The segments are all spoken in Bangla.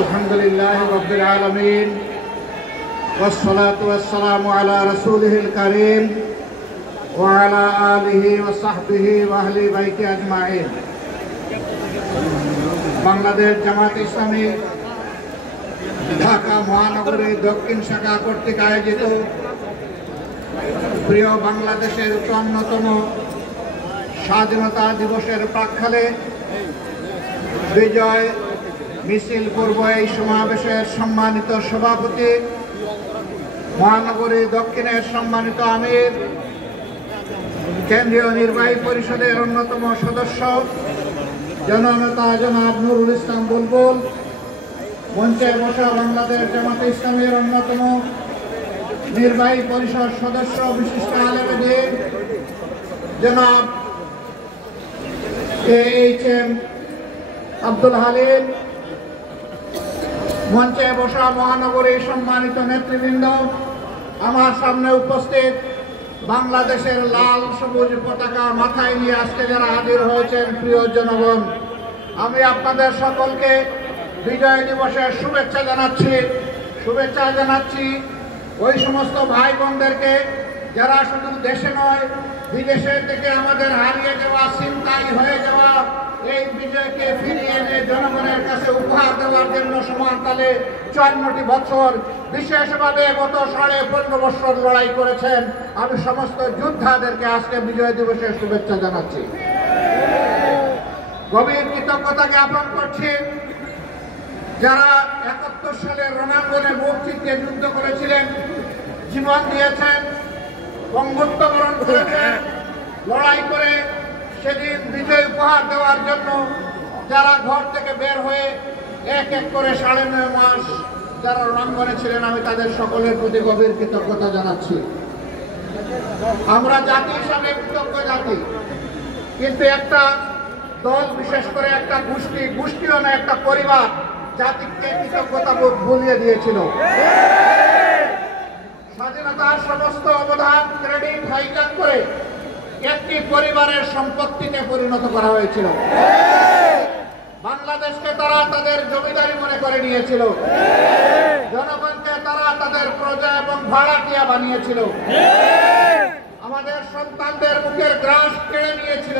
আলহামদুলিল্লাহি রাব্বিল আলামিন ওয়াসসালাতু ওয়াসসালামু আলা রাসূলিহিল কারীম ওয়া আলা আলিহি ওয়া সাহবিহি ওয়া আহলি বাইতি আজমাইন। বাংলাদেশ জামাত ইসলামী ঢাকা মহানগরীর দক্ষিণ শাখা কর্তৃক আয়োজিত প্রিয় বাংলাদেশের ৫৪তম স্বাধীনতা দিবসের প্রাক্কালে বিজয় মিছিল পূর্ব এই সমাবেশের সম্মানিত সভাপতি, মহানগরী দক্ষিণের সম্মানিত আমির, কেন্দ্রীয় নির্বাহী পরিষদের অন্যতম সদস্য জননেতা জনাব নুরুল ইসলাম বুলবুল, মঞ্চে বসা বাংলাদেশ জামাতে ইসলামীর অন্যতম নির্বাহী পরিষদ সদস্য বিশিষ্ট আলেম দ্বীন জনাব KHM আব্দুল হালিম, মঞ্চে বসা মহানগরীর সম্মানিত নেতৃবৃন্দ, আমার সামনে উপস্থিত বাংলাদেশের লাল সবুজ পতাকা মাথায় নিয়ে আজকে যারা হাজির হয়েছেন প্রিয় জনগণ, আমি আপনাদের সকলকে বিজয় দিবসের শুভেচ্ছা জানাচ্ছি। ওই সমস্ত ভাই বোনদেরকে যারা শুধু দেশে নয় বিদেশে থেকে আমাদের হারিয়ে যাওয়া, ছিনতাই হয়ে যাওয়া এই বিজয়কে ফিরিয়ে এনে জনগণের কাছে উপহার দেওয়ার জন্য সমান তালে ৫৪টি বছর বিশেষভাবে গত ১৫.৫ বছর লড়াই করেছেন। আমি সমস্ত যোদ্ধাদেরকে আজকে বিজয় দিবসের শুভেচ্ছা জানাচ্ছি, গভীর কৃতজ্ঞতা জ্ঞাপন করছি। যারা ৭১ সালের রণাঙ্গনে বুক চিতিয়ে যুদ্ধ করেছিলেন, জীবন দিয়েছেন, বঙ্গত্ব বরণ করেছেন, লড়াই করে সেদিন বিজয় উপহার দেওয়ার জন্য যারা ঘর থেকে বের হয়ে এক এক করে ৯.৫ মাস যারা রণাঙ্গনে ছিলেন, আমি তাদের সকলের প্রতি গভীর কৃতজ্ঞতা জানাচ্ছি। আমরা জাতি হিসাবে কৃতজ্ঞ জাতি, কিন্তু একটা দল, বিশেষ করে একটা গোষ্ঠীও না, একটা পরিবার জাতিকে কৃতজ্ঞতা ভুলিয়ে দিয়েছিল। স্বাধীনতার সমস্ত অবদান ক্রেডিট হাইজ্যাক করে একটি পরিবারের সম্পত্তিতে পরিণত করা হয়েছিল। বাংলাদেশকে তারা তাদের জমিদারি মনে করে নিয়েছিল, জনগণকে তারা তাদের প্রজা এবং ভাড়াটিয়া বানিয়েছিল, আমাদের সন্তানদের মুখের গ্রাস কেড়ে নিয়েছিল,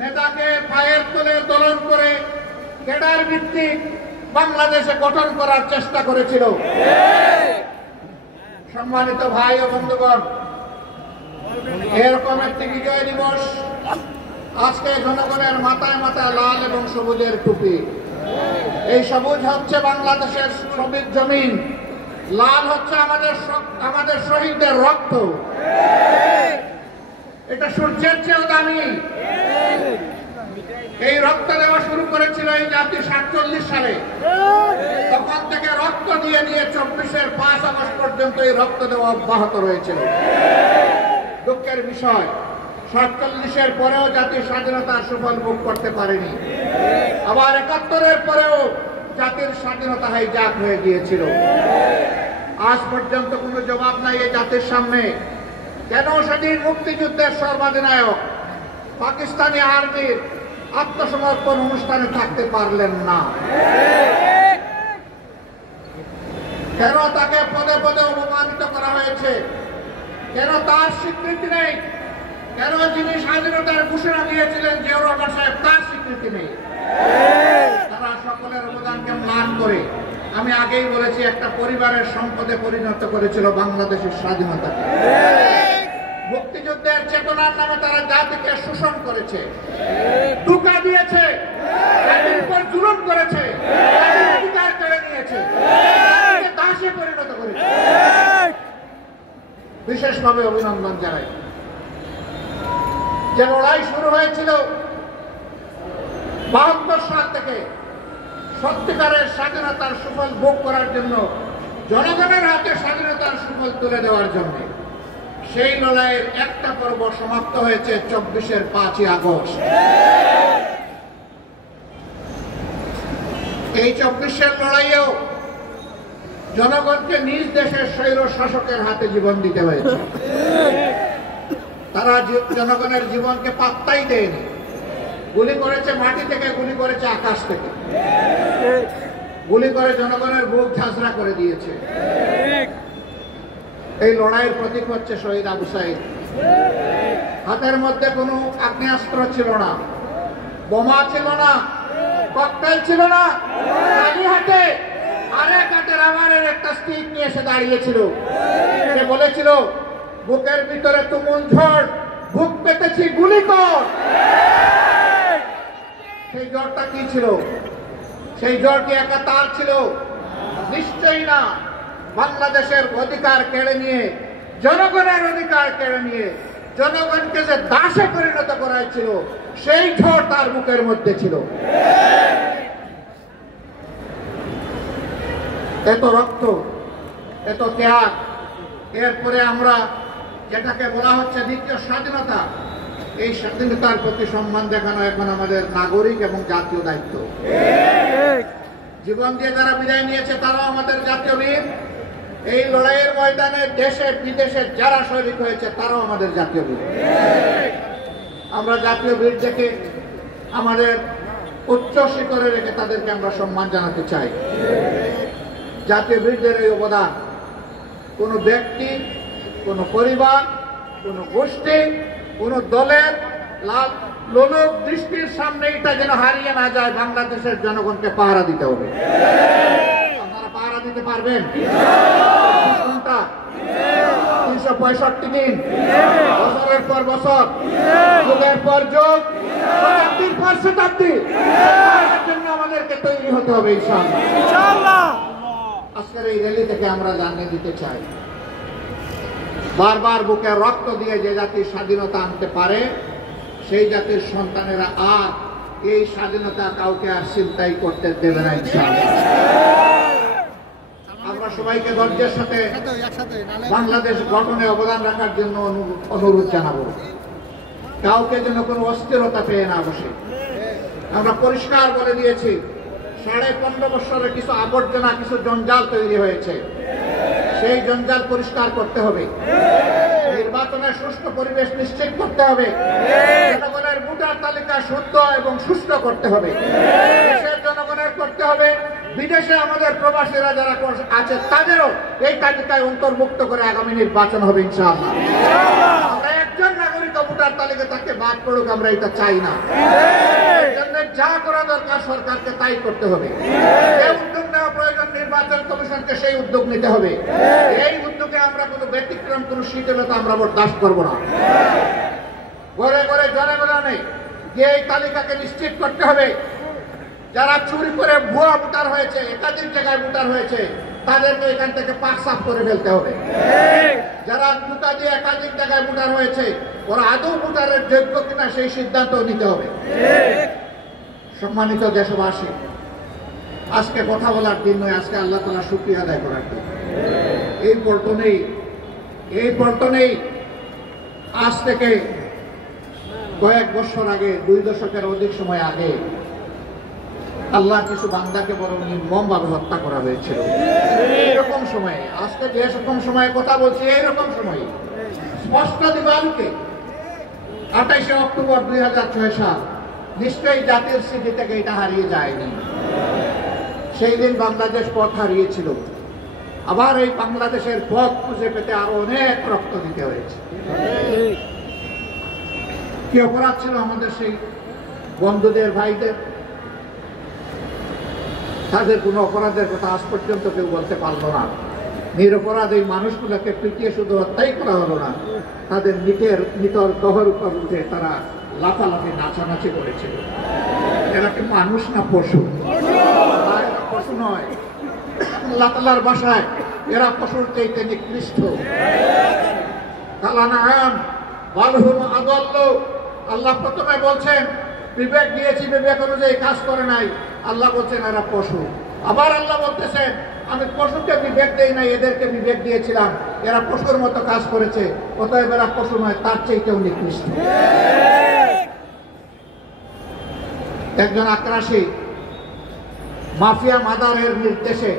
নেতাকে পায়ের তলে দলন করে ক্যাডার ভিত্তিক বাংলাদেশে গঠন করার চেষ্টা করেছিল। সম্মানিত ভাই ও বন্ধুগণ, এরকম একটি বিজয় দিবস আজকে জনগণের মাথায় মাথায় লাল এবং সবুজের টুপি। এই সবুজ হচ্ছে বাংলাদেশের শ্রমিক জমিন, লাল হচ্ছে আমাদের শহীদদের রক্ত। এটা সূর্যের চেয়েও দামি। এই রক্ত দেওয়া শুরু করেছিল এই জাতি ৪৭ সালে। তখন থেকে রক্ত দিয়ে ২৪-এর ৫ আগস্ট পর্যন্ত এই রক্ত দেওয়া অব্যাহত রয়েছিল। দুঃখের বিষয়, ৪৭-এর পরেও জাতির স্বাধীনতার সুফল ভোগ করতে পারেনি। আবার ৭১-এর পরেও জাতির স্বাধীনতা হাইজ্যাক হয়ে গিয়েছিল। আজ পর্যন্ত কোনো জবাব নাই এই জাতির সামনে, কেন সেদিন মুক্তিযুদ্ধের সর্বাধিনায়ক পাকিস্তানি আর্মির আত্মসমর্পণ অনুষ্ঠানে থাকতে পারলেন না, কেন তাকে পদে পদে অপমানিত করা হয়েছে, কেন তার স্বীকৃতি নেই, কেন যিনি স্বাধীনতার ঘোষণা দিয়েছিলেন জিয়াউর রহমান সাহেব তার স্বীকৃতি নেই। তারা সকলের অবদানকে ম্লান করে, আমি আগেই বলেছি, একটা পরিবারের সম্পদে পরিণত করেছিল বাংলাদেশের স্বাধীনতাকে। মুক্তিযুদ্ধের চেতনার নামে তারা জাতিকে শোষণ করেছে, ধোঁকা দিয়েছে, জাতির উপর জুলুম করেছে, জাতির অধিকার কেড়ে নিয়েছে, দাসে পরিণত করেছে। বিশেষভাবে অভিনন্দন জানাই। যে লড়াই শুরু হয়েছিল ৭২ সাল থেকে সত্যিকারের স্বাধীনতার সুফল ভোগ করার জন্য, জনগণের হাতে স্বাধীনতার সুফল তুলে দেওয়ার জন্য, সেই লড়াইয়ের একটা পর্ব সমাপ্ত হয়েছে ২৪-এর ৫ই আগস্ট। এই ২৪-এর লড়াইয়েও জনগণকে নিজ দেশের স্বৈর শাসকের হাতে জীবন দিতে হয়েছে। তারা জনগণের জীবনকে পাত্তাই দেয়নি। গুলি করেছে মাটি থেকে, গুলি করেছে আকাশ থেকে, গুলি করে জনগণের বুক ঝাঁঝরা করে দিয়েছে। এই লড়াইয়ের প্রতীক হচ্ছে শহীদ আবু সাঈদ। হাতের মধ্যে কোনো আগ্নেয়াস্ত্র ছিল না, বোমা ছিল না, ককটেল ছিল না, খালি হাতে আরেক হাতের আমারের একটা স্টিক নিয়ে এসে দাঁড়িয়েছিল। সে বলেছিল, বুকের ভিতরে তুমুল ঝড়, বুক পেতেছি, গুলি কর। সেই জ্বরটা কি ছিল? সেই জ্বর কি একা তার ছিল? নিশ্চয়ই না। বাংলাদেশের অধিকার কেড়ে নিয়ে, জনগণের অধিকার কেড়ে নিয়ে জনগণকে যে দাসে পরিণত করা হয়েছিল, সেই ঝড় তার বুকের মধ্যে ছিল। এত রক্ত, এত ত্যাগ, এরপরে আমরা যেটাকে বলা হচ্ছে দ্বিতীয় স্বাধীনতা, এই স্বাধীনতার প্রতি সম্মান দেখানো এখন আমাদের নাগরিক এবং জাতীয় দায়িত্ব। জীবন দিয়ে যারা বিদায় নিয়েছে তারাও আমাদের জাতীয় বীর। এই লড়াইয়ের ময়দানে দেশে বিদেশে যারা শহীদ হয়েছে তারাও আমাদের জাতীয় বীর। আমরা জাতীয় বীর দেখে আমাদের উচ্চ শিখরে রেখে তাদেরকে আমরা সম্মান জানাতে চাই। জাতীয় বীরদের এই অবদান কোনো ব্যক্তি, কোনো পরিবার, কোনো গোষ্ঠী, কোনো দলের লোলক দৃষ্টির সামনে এটা যেন হারিয়ে না যায়। বাংলাদেশের জনগণকে পাহারা দিতে হবে। আপনারা পাহারা দিতে পারবেন? 365 দিন, বছরের পর বছর, যুগের পর যুগ, শতাব্দীর পর শতাব্দী, এর জন্য আমাদেরকে তৈরি হতে হবে ইনশাআল্লাহ। আজকের এই র্যালি থেকে আমরা জানিয়ে দিতে চাই, বারবার বুকে রক্ত দিয়ে যে জাতির স্বাধীনতা আনতে পারে, সেই জাতির সন্তানেরা আর এই স্বাধীনতা কাউকে আর চিন্তাই করতে দেবে না ইনশাআল্লাহ। আমরা সবাইকে ধৈর্যের সাথে বাংলাদেশ গঠনে অবদান রাখার জন্য অনুরোধ জানাবো। কাউকে যেন কোনো অস্থিরতা পেয়ে না বসে। আমরা পরিষ্কার বলে দিয়েছি, 15.5 বছরে কিছু আবর্জনা, কিছু জঞ্জাল তৈরি হয়েছে। সেই জঞ্জাল পরিষ্কার করতে হবে। নির্বাচনের সুষ্ঠু পরিবেশ নিশ্চিত করতে হবে। জনগণের ভোটার তালিকা শুদ্ধ এবং সুষ্ঠু করতে হবে। দেশের জনগণের করতে হবে। বিদেশে আমাদের প্রবাসীরা যারা আছে তাদেরও এই তালিকায় অন্তর্ভুক্ত করে আগামী নির্বাচন হবে ইনশাআল্লাহ। আমরা একজন নাগরিক ভোটার তালিকা তাকে বাদ পড়ুক, আমরা এটা চাই না। এর জন্য যা করা দরকার সরকারকে তাই করতে হবে। যে উদ্যোগ নেওয়া প্রয়োজন নির্বাচন কমিশনকে সেই উদ্যোগ নিতে হবে। এই উদ্যোগে আমরা কোনো ব্যতিক্রম, কোনো শিথিলতা আমরা বরদাস্ত করবো না। ঘরে ঘরে জনগণে গিয়ে এই তালিকাকে নিশ্চিত করতে হবে। যারা চুরি করে ভুয়া ভোটার হয়েছে, একাধিক জায়গায় ভোটার হয়েছে, তাদেরকে এখান থেকে পাক সাফ করে ফেলতে হবে। যারা জুতা দিয়ে একাধিক জায়গায় ভোটার হয়েছে, ওরা আদৌ ভোটারের যোগ্য কিনা সেই সিদ্ধান্ত নিতে হবে। সম্মানিত দেশবাসী, আজকে কথা বলার দিন নয়, আজকে আল্লাহ তাআলা শুকরিয়া আদায় করার দিন। এই পল্টনেই আজ থেকে কয়েক বছর আগে, 2 দশকের অধিক সময় আগে, আল্লাহ কিছু বান্দাকে বড় নির্মমভাবে হত্যা করা হয়েছিল। এইরকম সময়ে, আজকে যেরকম সময়ে কথা বলছি, এইরকম সময়ে স্পষ্ট দিবালুকে 28 অক্টোবর 2006 সাল, নিশ্চয়ই জাতির স্মৃতি থেকে এটা হারিয়ে যায়নি। সেই দিন বাংলাদেশ পথ হারিয়েছিল। আবার এই বাংলাদেশের পথ খুঁজে পেতে আরো অনেক রক্ত দিতে হয়েছে। কি অপরাধ ছিল আমাদের সেই বন্ধুদের, ভাইদের? তাদের কোনো অপরাধের কথা আজ পর্যন্ত কেউ বলতে পারলো না। নিরপরাধ এই মানুষগুলোকে পিটিয়ে শুধু হত্যাই করা হলো না, তাদের নিতর দহর উপর উঠে তারা লাফালাফি, নাচানাচি করেছিল। এরা কি মানুষ না পশু? এরা পশু নয়। আল্লাহ তাআলার ভাষায় এরা পশুর চাইতে নিকৃষ্ট। কালানাম বালহুম আদাল্লু। আল্লাহ প্রথমে বলছেন বিবেক দিয়েছি, বিবেক অনুযায়ী কাজ করে নাই। আল্লাহ বলছেন এরা পশু। আবার আল্লাহ বলতেছেন আমি পশুকে বিবেক দেই নাই, এদেরকে বিবেক দিয়েছিলাম, এরা পশুর মতো কাজ করেছে, অতএব এরা পশু নয়, তার চাইতেও নিকৃষ্ট। একজন আক্রাসী মাফিয়া মাদারের নির্দেশে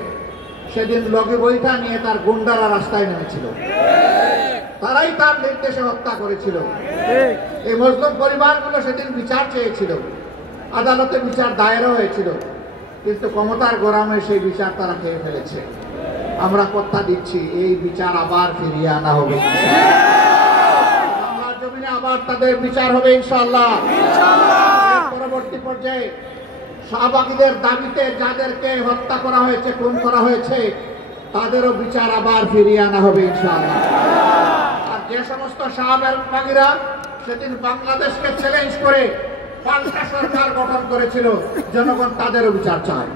সেদিন লগে বইটা নিয়ে তার গুন্ডারা রাস্তায় নেমেছিল, তারাই তার নির্দেশে হত্যা করেছিল। এই মুসলিম পরিবারগুলো সেদিন বিচার চেয়েছিল, আদালতে বিচার দায়েরও হয়েছিল, কিন্তু ক্ষমতার গরমে সেই বিচার তারা খেয়ে ফেলেছে। আমরা কথা দিচ্ছি এই বিচার আবার ফিরিয়ে আনা হবে, বাংলার জমিনে আবার তাদের বিচার হবে ইনশাআল্লাহ। পরবর্তী পর্যায়ে শাহবাগীদের দাবিতে যাদেরকে হত্যা করা হয়েছে, খুন করা হয়েছে, তাদেরও বিচার আবার ফিরিয়ে আনা হবে ইনশাআল্লাহ। আর যে সমস্ত শাহবাগীরা সেদিন বাংলাদেশকে চ্যালেঞ্জ করে পাল্টা সরকার গঠন করেছিল, জনগণ তাদেরও বিচার চায়।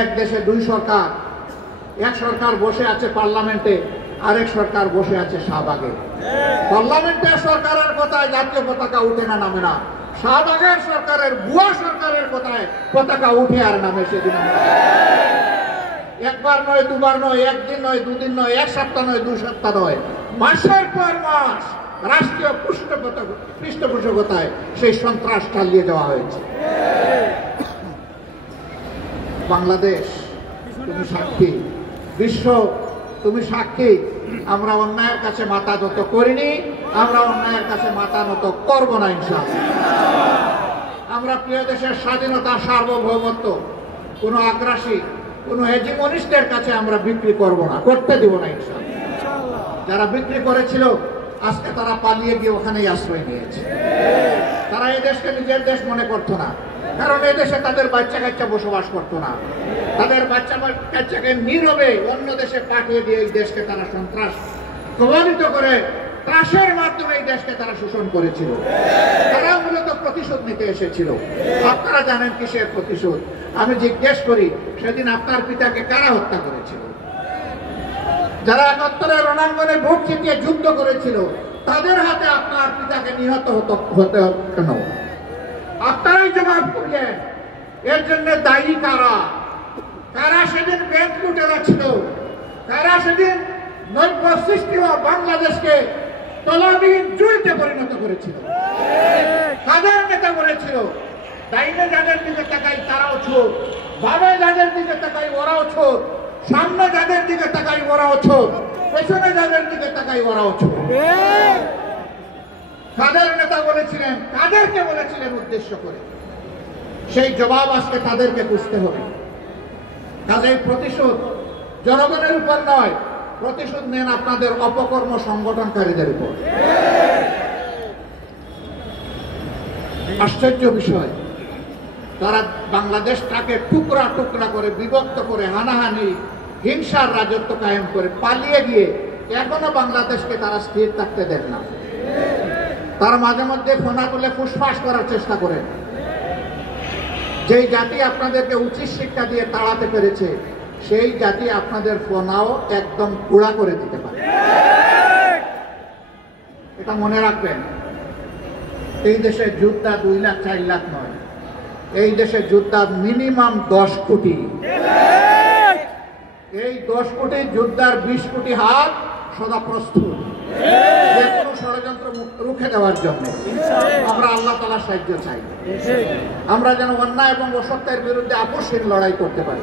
এক দেশে দুই সরকার, এক সরকার বসে আছে পার্লামেন্টে, আরেক সরকার বসে আছে শাহবাগে। পার্লামেন্টের সরকারের কথায় জাতীয় পতাকা উঠে না, নামে না। শাহবাগের সরকারের, বুয়া সরকারের কথায় পতাকা উঠে আর নামে। সেদিন একবার নয়, দুবার নয়, একদিন নয়, দুদিন নয়, এক সপ্তাহ নয়, 2 সপ্তাহ নয়, মাসের পর মাস রাষ্ট্রীয় পৃষ্ঠপোষকতায় সেই সন্ত্রাস চালিয়ে দেওয়া হয়েছে। বাংলাদেশ তুমি সাক্ষী, বিশ্ব তুমি সাক্ষী। আমরা অন্যায়ের কাছে মাথা নত করিনি, আমরা অন্যায়ের কাছে মাথা নত করব না ইনশাআল্লাহ। আমরা প্রিয় দেশের স্বাধীনতা, সার্বভৌমত্ব কোনো আগ্রাসী, কোনো হেজিমনিস্টের কাছে আমরা বিক্রি করব না, করতে দেব না ইনশাআল্লাহ। যারা বিক্রি করেছিল আজকে তারা পালিয়ে গিয়ে ওখানেই আশ্রয় নিয়েছে। তারা এই দেশকে নিজের দেশ মনে করতো না, কারণ এই দেশে তাদের বাচ্চা কাচ্চা বসবাস করতো না। তাদের বাচ্চা কাচ্চাকে নীরবে অন্য দেশে পাঠিয়ে দিয়ে এই দেশকে তারা সন্ত্রাস প্রভাবিত করে, ত্রাসের মাধ্যমে এই দেশকে তারা শোষণ করেছিল। তারা মূলত প্রতিশোধ নিতে এসেছিল। আপনারা জানেন কিসের প্রতিশোধ? আমি জিজ্ঞেস করি, সেদিন আপনার পিতাকে কারা হত্যা করেছিল? যারা 71-এর রণাঙ্গনে বুক চিতিয়ে যুদ্ধ করেছিল, তাদের হাতে আপনার পিতাকে নিহত হতে কেন? আপনারাই জবাব করলেন। এর জন্য দায়ী কারা? কারা সেদিন ব্যাংক লুটেরা ছিল? কারা সেদিন নব্য সৃষ্টি হওয়া বাংলাদেশকে তলাবিহীন জুড়িতে পরিণত করেছিল? কাদের নেতা করেছিল? ডাইনে যাদের দিকে তাকাই তারাও ছোট, বামে যাদের দিকে তাকাই ওরাও ছোট, সামনে যাদের দিকে তাকাই ওরাও ছোট, পেছনে যাদের দিকে তাকাই ওরাও ছোট। কাদের নেতা বলেছিলেন, কাদেরকে বলেছিলেন উদ্দেশ্য করে? সেই জবাব আজকে তাদেরকে বুঝতে হবে। কাজেই প্রতিশোধ জনগণের উপর নয়, প্রতিশোধ নেন আপনাদের অপকর্ম সংগঠনকারীদের উপর। আশ্চর্য বিষয়, তারা বাংলাদেশটাকে টুকরা টুকরা করে, বিভক্ত করে, হানাহানি, হিংসার রাজত্ব কায়েম করে পালিয়ে গিয়ে এখনো বাংলাদেশকে তারা স্থির থাকতে দেন না। তার মাঝে মধ্যে ফোনা তুলে ফুসফাস করার চেষ্টা করেন। যেই জাতি আপনাদেরকে উচিত শিক্ষা দিয়ে তাড়াতে পেরেছে, সেই জাতি আপনাদের ফোনাও একদম কুড়া করে দিতে পারে। এটা মনে রাখবেন। এই দেশের যোদ্ধা 2 লাখ 4 লাখ নয়, এই দেশের যোদ্ধা মিনিমাম 10 কোটি। এই 10 কোটি যোদ্ধার 20 কোটি হাত সদা প্রস্তুত যে কোনো ষড়যন্ত্র রুখে দেওয়ার জন্য। আমরা আল্লাহ তাআলার সাহায্য চাই, আমরা যেন অন্যায় এবং অসত্যের বিরুদ্ধে আপোষহীন লড়াই করতে পারি।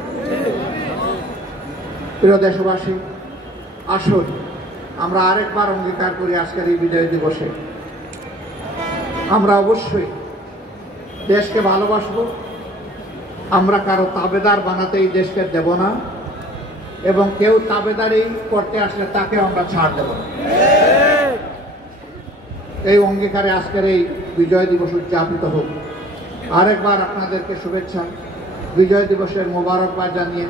প্রিয় দেশবাসী, আসুন আমরা আরেকবার অঙ্গীকার করি আজকের এই বিজয় দিবসে আমরা অবশ্যই দেশকে ভালোবাসব। আমরা কারো তাবেদার বানাতে এই দেশকে দেব না, এবং কেউ তাবেদারি করতে আসলে তাকে আমরা ছাড় দেব না। এই অঙ্গীকারে আজকের এই বিজয় দিবস উদযাপিত হোক। আরেকবার আপনাদেরকে শুভেচ্ছা, বিজয় দিবসের মোবারকবাদ জানিয়ে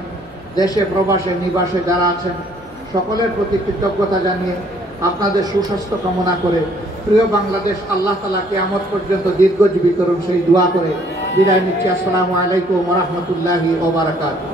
দেশে প্রবাসে নিবাসে যারা আছেন সকলের প্রতি কৃতজ্ঞতা জানিয়ে আপনাদের সুস্বাস্থ্য কামনা করে প্রিয় বাংলাদেশ আল্লাহ তাআলা কিয়ামত পর্যন্ত দীর্ঘজীবী করুন সেই দোয়া করে বিদায় নিচ্ছি। আসসালামু আলাইকুম ওয়া রাহমাতুল্লাহি ওয়া বারাকাতুহু।